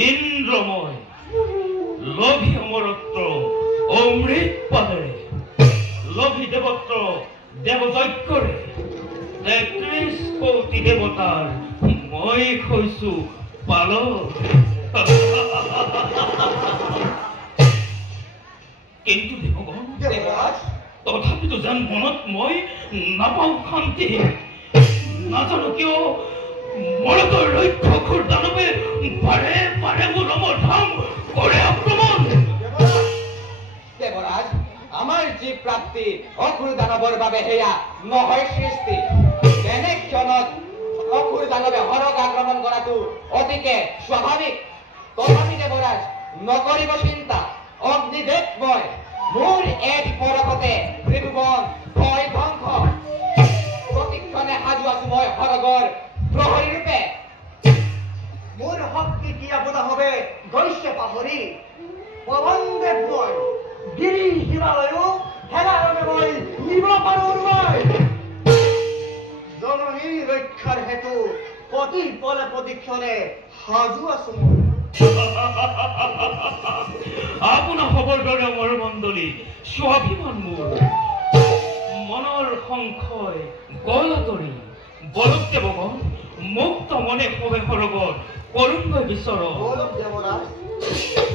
ইন্দ্রময় লোভী অমরত্ব অমৃত পাদরে লোভী দেবত্র দেবযজ্ঞরে ৩৩ কোটি দেবতার মই হৈছো পালক কিন্তু দেবগণ তথাপিতো যেন মনত মই নাপাওঁ শান্তি নাজানো কিয় মৰতৰ ৰক্ষকৰ দানৱে বাৰে বাৰে মোৰ ৰমধাম কৰে আক্ৰমণ দেৱৰাজ আমাৰ যি প্ৰাপ্তি অসুৰ দানৱৰ বাবে সেয়া নহয় সৃষ্টি তেনে ক্ষণত অসুৰ দানৱে হৰক আক্ৰমণ কৰাটো অতিকে স্বাভাৱিক তথাপি দেৱৰাজ নকৰিব চিন্তা অগ্নিদেৱ মই মোৰ এক পৰকতে ত্ৰিভুৱন ভয় ধ্বংস প্ৰতিক্ষণে সাজু আছো মই হৰগৰ প্ৰহৰী ৰূপে মোৰ শক্তি কি আপোনা হবে গৈছে পাহৰি পৱনদেৱ মই গিৰি হিমালয়ো হেৰাৰমে মই নিব পাৰোঁ মই জননীৰ ৰক্ষাৰ হেতু প্ৰতি পলে প্ৰতিক্ষণে সাজু আছো মই আপোনাৰ খবৰ দৰে মোৰ মণ্ডলী স্বাভিমান মোৰ মনৰ সংশয় গলাতৰি বলক দেৱগণ মুক্ত মনে সবে সৰগত কৰোঁ বিচৰ বলক দেৱৰাজ